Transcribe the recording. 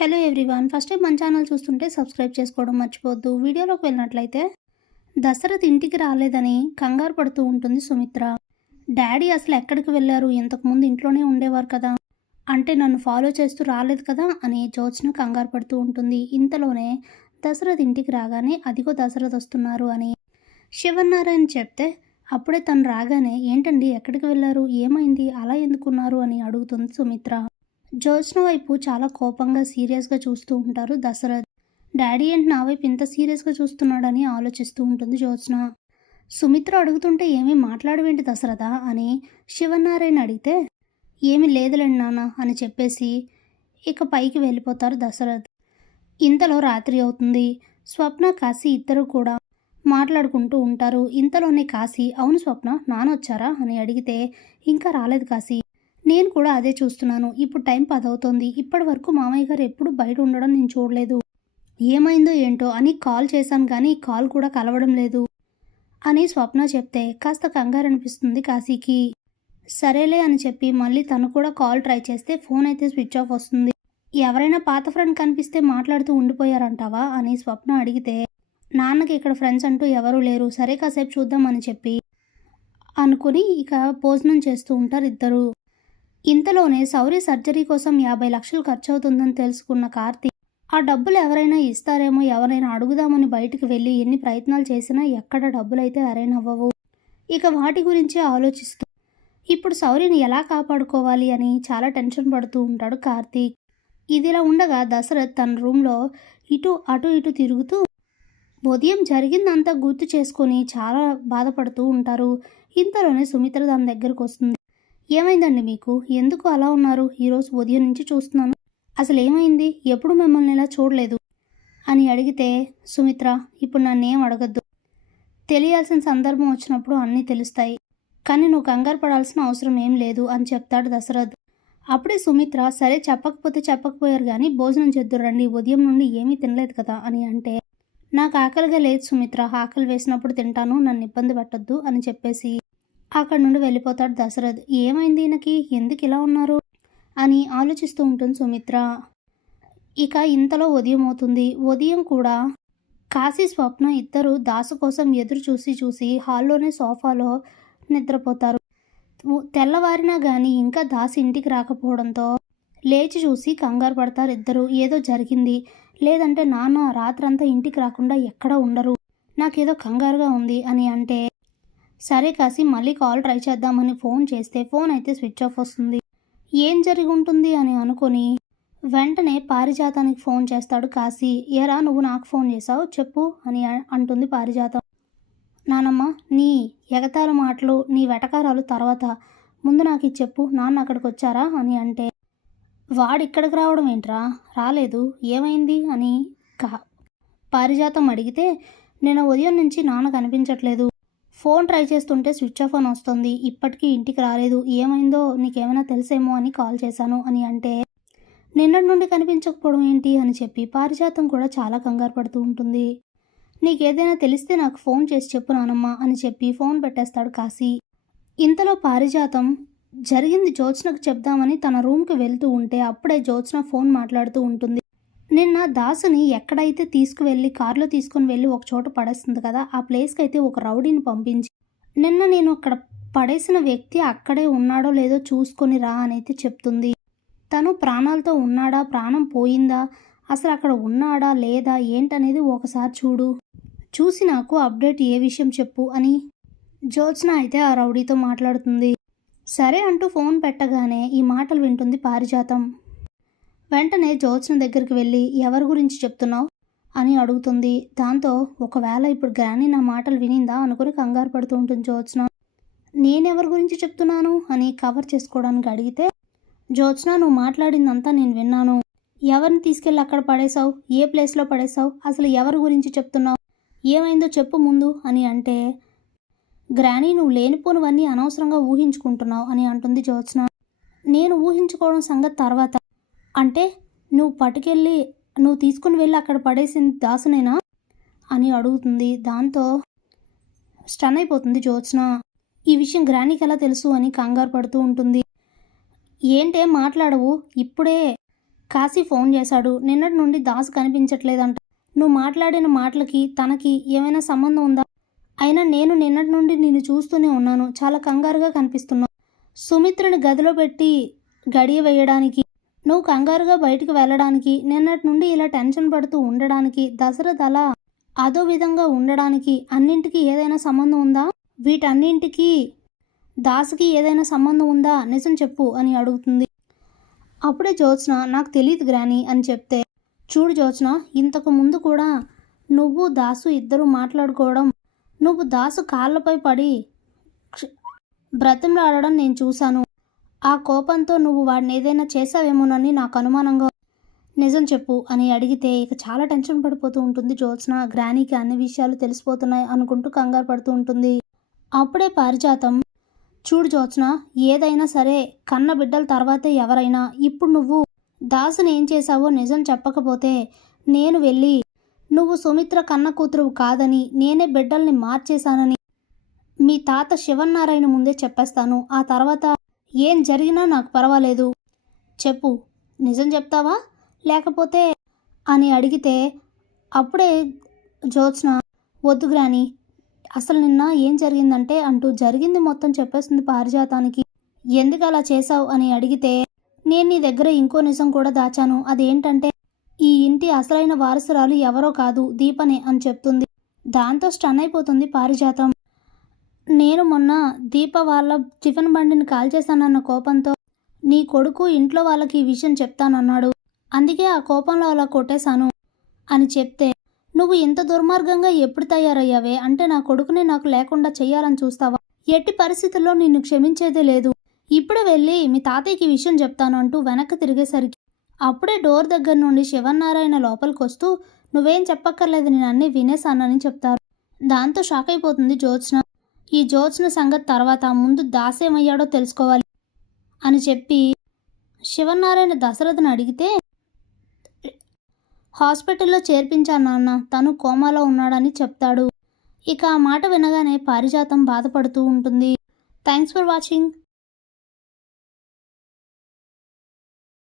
Hello everyone first time మన channel చూస్తుంటే subscribe చేసుకోవడం మర్చిపోవద్దు. వీడియోలోకి వెళ్ళినట్లయితే దశరథ్ ఇంటికి రాలేదని కంగారు పడుతూ ఉంటుంది సుమిత్ర. డాడీ అసలు ఎక్కడికి వెళ్ళారు? ఇంతకుముందు ఇంట్లోనే ఉండేవారు కదా. అంటే నన్ను ఫాలో చేస్తూ రాలేదు కదా అని జోత్స్న కంగారు పడుతూ ఉంటుంది. ఇంతలోనే దశరథ్ ఇంటికి రాగానే అదిగో దశరథ్ వస్తున్నారు అని శివనారాయణ చెప్తే అప్పుడే తను రాగానే ఏంటండి? ఎక్కడికి వెళ్ళారు? ఏమైంది? అలా ఎందుకున్నారు? అని అడుగుతుంది సుమిత్ర. జ్యోత్స్న వైపు చాలా కోపంగా సీరియస్గా చూస్తూ ఉంటారు దశరథ్ డాడీ అండ్ నా వైపు ఇంత సీరియస్గా చూస్తున్నాడని ఆలోచిస్తూ ఉంటుంది జ్యోత్స్న సుమిత్ర అడుగుతుంటే ఏమీ మాట్లాడవేంటి దశరథ అని శివనారాయణ అడిగితే ఏమీ లేదులేండి నాన్న అని చెప్పేసి ఇక పైకి వెళ్ళిపోతారు దశరథ్ ఇంతలో రాత్రి అవుతుంది. స్వప్న కాశీ ఇద్దరు కూడా మాట్లాడుకుంటూ ఉంటారు. ఇంతలోనే కాశీ అవును స్వప్న నానొచ్చారా అని అడిగితే ఇంకా రాలేదు కాశీ. నేను కూడా అదే చూస్తున్నాను. ఇప్పుడు టైం పదవుతోంది. ఇప్పటి వరకు మామయ్య గారు ఎప్పుడు బయట ఉండడం నేను చూడలేదు. ఏమైందో ఏంటో అని కాల్ చేశాను కానీ కాల్ కూడా కలవడం లేదు అని స్వప్న చెప్తే కాస్త కంగారు అనిపిస్తుంది కాశీకి. సరేలే అని చెప్పి మళ్ళీ తను కూడా కాల్ ట్రై చేస్తే ఫోన్ అయితే స్విచ్ ఆఫ్ వస్తుంది. ఎవరైనా పాత ఫ్రెండ్ కనిపిస్తే మాట్లాడుతూ ఉండిపోయారంటావా అని స్వప్న అడిగితే నాన్నకి ఇక్కడ ఫ్రెండ్స్ అంటూ ఎవరూ లేరు. సరే కాసేపు చూద్దామని చెప్పి అనుకుని ఇక భోజనం చేస్తూ ఉంటారు ఇద్దరు. ఇంతలోనే సౌరి సర్జరీ కోసం యాభై లక్షలు ఖర్చు అవుతుందని తెలుసుకున్న కార్తీక్ ఆ డబ్బులు ఎవరైనా ఇస్తారేమో ఎవరైనా అడుగుదామని బయటకు వెళ్ళి ఎన్ని ప్రయత్నాలు చేసినా ఎక్కడ డబ్బులైతే అరేన్ అవ్వవు ఇక వాటి గురించే ఆలోచిస్తూ ఇప్పుడు సౌరిని ఎలా కాపాడుకోవాలి అని చాలా టెన్షన్ పడుతూ ఉంటాడు కార్తీక్. ఇదిలా ఉండగా దశరథ్ తన రూమ్లో ఇటు అటు ఇటు తిరుగుతూ ఉదయం జరిగిందంతా గుర్తు చేసుకొని చాలా బాధపడుతూ ఉంటారు. ఇంతలోనే సుమిత్ర దాని దగ్గరకు వస్తుంది. ఏమైందండి మీకు? ఎందుకు అలా ఉన్నారు? ఈరోజు ఉదయం నుంచి చూస్తున్నాను. అసలు ఏమైంది? ఎప్పుడు మిమ్మల్ని ఇలా చూడలేదు? అని అడిగితే సుమిత్ర ఇప్పుడు నన్నేం అడగద్దు. తెలియాల్సిన సందర్భం వచ్చినప్పుడు అన్నీ తెలుస్తాయి. కానీ నువ్వు కంగారు పడాల్సిన అవసరం ఏం లేదు అని చెప్తాడు దశరథ్. అప్పుడే సుమిత్ర సరే చెప్పకపోతే చెప్పకపోయారు కానీ భోజనం చేద్దురండి ఉదయం నుండి ఏమీ తినలేదు కదా అని అంటే నాకు ఆకలిగా లేదు సుమిత్ర ఆకలి వేసినప్పుడు తింటాను నన్ను ఇబ్బంది పెట్టద్దు అని చెప్పేసి అక్కడి నుండి వెళ్ళిపోతాడు దశరథ్. ఏమైంది ఈయనకి? ఎందుకు ఇలా ఉన్నారు? అని ఆలోచిస్తూ ఉంటుంది సుమిత్ర. ఇక ఇంతలో ఉదయం అవుతుంది. ఉదయం కూడా కాశీ స్వప్న ఇద్దరు దాసు కోసం ఎదురు చూసి చూసి హాల్లోనే సోఫాలో నిద్రపోతారు. తెల్లవారినా కానీ ఇంకా దాసి ఇంటికి రాకపోవడంతో లేచి చూసి కంగారు పడతారు ఇద్దరు. ఏదో జరిగింది. లేదంటే నాన్న రాత్రంతా ఇంటికి రాకుండా ఎక్కడ ఉండరు. నాకేదో కంగారుగా ఉంది అని అంటే సరే కాసి మళ్ళీ కాల్ ట్రై చేద్దామని ఫోన్ చేస్తే ఫోన్ అయితే స్విచ్ ఆఫ్ వస్తుంది. ఏం జరిగి ఉంటుంది అని అనుకొని వెంటనే పారిజాతానికి ఫోన్ చేస్తాడు కాశీ. ఎరా నువ్వు నాకు ఫోన్ చేసావు చెప్పు అని అంటుంది పారిజాతం. నానమ్మ నీ ఎగతాల మాటలు నీ వెటకారాలు తర్వాత. ముందు నాకు ఇది చెప్పు నాన్న అక్కడికి వచ్చారా అని అంటే వాడు ఇక్కడికి రావడం ఏంట్రా? రాలేదు. ఏమైంది? అని కా పారిజాతం అడిగితే నేను ఉదయం నుంచి నాన్న కనిపించట్లేదు. ఫోన్ ట్రై చేస్తుంటే స్విచ్ ఆఫ్ అని వస్తుంది. ఇప్పటికీ ఇంటికి రాలేదు. ఏమైందో నీకేమైనా తెలుసేమో అని కాల్ చేశాను అని అంటే నిన్నటి నుండి కనిపించకపోవడం ఏంటి అని చెప్పి పారిజాతం కూడా చాలా కంగారు పడుతూ ఉంటుంది. నీకేదైనా తెలిస్తే నాకు ఫోన్ చేసి చెప్పు నానమ్మ అని చెప్పి ఫోన్ పెట్టేస్తాడు కాశీ. ఇంతలో పారిజాతం జరిగింది జ్యోత్స్నకు చెప్దామని తన రూమ్కి వెళ్తూ ఉంటే అప్పుడే జ్యోత్స్న ఫోన్ మాట్లాడుతూ ఉంటుంది. నిన్న దాసుని ఎక్కడైతే తీసుకువెళ్ళి కారులో తీసుకుని వెళ్ళి ఒక చోట పడేస్తుంది కదా ఆ ప్లేస్కి అయితే ఒక రౌడీని పంపించి నిన్న నేను అక్కడ పడేసిన వ్యక్తి అక్కడే ఉన్నాడో లేదో చూసుకొని రా అనేది చెప్తుంది. తను ప్రాణాలతో ఉన్నాడా ప్రాణం పోయిందా అసలు అక్కడ ఉన్నాడా లేదా ఏంటనేది ఒకసారి చూడు. చూసి నాకు అప్డేట్ ఏ విషయం చెప్పు అని జ్యోత్స్న అయితే ఆ రౌడీతో మాట్లాడుతుంది. సరే అంటూ ఫోన్ పెట్టగానే ఈ మాటలు వింటుంది పారిజాతం. వెంటనే జ్యోత్స్న దగ్గరికి వెళ్ళి ఎవరి గురించి చెప్తున్నావు? అని అడుగుతుంది. దాంతో ఒకవేళ ఇప్పుడు గ్రాని నా మాటలు వినిందా? అనుకుని కంగారు పడుతూ ఉంటుంది జ్యోత్స్న. నేనెవరి గురించి చెప్తున్నాను? అని కవర్ చేసుకోవడానికి అడిగితే జ్యోత్స్న నువ్వు మాట్లాడిందంతా నేను విన్నాను. ఎవరిని తీసుకెళ్ళి అక్కడ పడేశావు? ఏ ప్లేస్లో పడేశావు? అసలు ఎవరి గురించి చెప్తున్నావు? ఏమైందో చెప్పు ముందు అని అంటే గ్రానీ నువ్వు లేనిపోనివన్నీ అనవసరంగా ఊహించుకుంటున్నావు అని అంటుంది జ్యోత్స్న. నేను ఊహించుకోవడం సంగతి తర్వాత. అంటే నువ్వు పట్టుకెళ్ళి నువ్వు తీసుకుని వెళ్ళి అక్కడ పడేసింది దాసునేనా? అని అడుగుతుంది. దాంతో స్టన్ అయిపోతుంది జ్యోత్స్న. ఈ విషయం గ్రానికి ఎలా తెలుసు అని కంగారు పడుతూ ఉంటుంది. ఏంటే మాట్లాడవు? ఇప్పుడే కాశీ ఫోన్ చేశాడు. నిన్నటి నుండి దాసు కనిపించట్లేదంట. నువ్వు మాట్లాడిన మాటలకి తనకి ఏమైనా సంబంధం ఉందా? అయినా నేను నిన్నటి నుండి నిన్ను చూస్తూనే ఉన్నాను. చాలా కంగారుగా కనిపిస్తున్నావు. సుమిత్రని గదిలో పెట్టి గడియ వేయడానికి నువ్వు కంగారుగా బయటికి వెళ్ళడానికి నిన్నటి నుండి ఇలా టెన్షన్ పడుతూ ఉండడానికి దశరథ్ అలా అదో విధంగా ఉండడానికి అన్నింటికి ఏదైనా సంబంధం ఉందా? వీటన్నింటికి దాసుకి ఏదైనా సంబంధం ఉందా? నిజం చెప్పు అని అడుగుతుంది. అప్పుడే జ్యోత్స్న నాకు తెలియదు గ్రాని అని చెప్తే చూడు జ్యోత్స్న ఇంతకు ముందు కూడా నువ్వు దాసు ఇద్దరు మాట్లాడుకోవడం నువ్వు దాసు కాళ్ళపై పడి బ్రతంలో ఆడడం నేను చూశాను. ఆ కోపంతో నువ్వు వాడిని ఏదైనా చేసావేమోనని నాకు అనుమానంగా నిజం చెప్పు అని అడిగితే ఇక చాలా టెన్షన్ పడిపోతూ ఉంటుంది జ్యోత్స్న. గ్రానీకి అన్ని విషయాలు తెలిసిపోతున్నాయి అనుకుంటూ కంగారు పడుతూ ఉంటుంది. అప్పుడే పారిజాతం. చూడు జ్యోత్స్న ఏదైనా సరే కన్న బిడ్డల తర్వాతే ఎవరైనా ఇప్పుడు నువ్వు దాసుని ఏం చేశావో నిజం చెప్పకపోతే నేను వెళ్ళి నువ్వు సుమిత్ర కన్న కూతురు కాదని నేనే బిడ్డల్ని మార్చేశానని మీ తాత శివన్నారాయణ ముందే చెప్పేస్తాను. ఆ తర్వాత ఏం జరిగినా నాకు పర్వాలేదు. చెప్పు నిజం చెప్తావా? లేకపోతే అని అడిగితే అప్పుడే జ్యోత్స్న వద్దు గ్రాని అసలు నిన్న ఏం జరిగిందంటే అంటూ జరిగింది మొత్తం చెప్పేస్తుంది పారిజాతానికి. ఎందుకు అలా చేశావు అని అడిగితే నేను నీ దగ్గర ఇంకో నిజం కూడా దాచాను. అదేంటంటే ఈ ఇంటి అసలైన వారసురాలు ఎవరో కాదు దీపనే అని చెప్తుంది. దాంతో స్టన్ అయిపోతుంది పారిజాతం. నేను మొన్న దీప వాళ్ళ టిఫిన్ బండిని కాల్చేశానన్న కోపంతో నీ కొడుకు ఇంట్లో వాళ్ళకి ఈ విషయం చెప్తానన్నాడు. అందుకే ఆ కోపంలో అలా కొట్టేశాను అని చెప్తే నువ్వు ఇంత దుర్మార్గంగా ఎప్పుడు తయారయ్యావే? అంటే నా కొడుకుని నాకు లేకుండా చెయ్యాలని చూస్తావా? ఎట్టి పరిస్థితుల్లో నిన్ను క్షమించేదే లేదు. ఇప్పుడు వెళ్ళి మీ తాతయ్యకి విషయం చెప్తాను అంటూ వెనక్కి తిరిగేసరికి అప్పుడే డోర్ దగ్గర నుండి శివన్నారాయణ లోపలికి వస్తూ నువ్వేం చెప్పక్కర్లేదు నేను అన్నీ వినేశానని చెప్తారు. దాంతో షాక్ అయిపోతుంది జ్యోత్స్న. ఈ జోత్స్న సంగతి తర్వాత ముందు దాసేమయ్యాడో తెలుసుకోవాలి అని చెప్పి శివనారాయణ దశరథను అడిగితే హాస్పిటల్లో చేర్పించాను నాన్న. తను కోమాలో ఉన్నాడని చెప్తాడు. ఇక ఆ మాట వినగానే పారిజాతం బాధపడుతూ ఉంటుంది. Thanks for watching.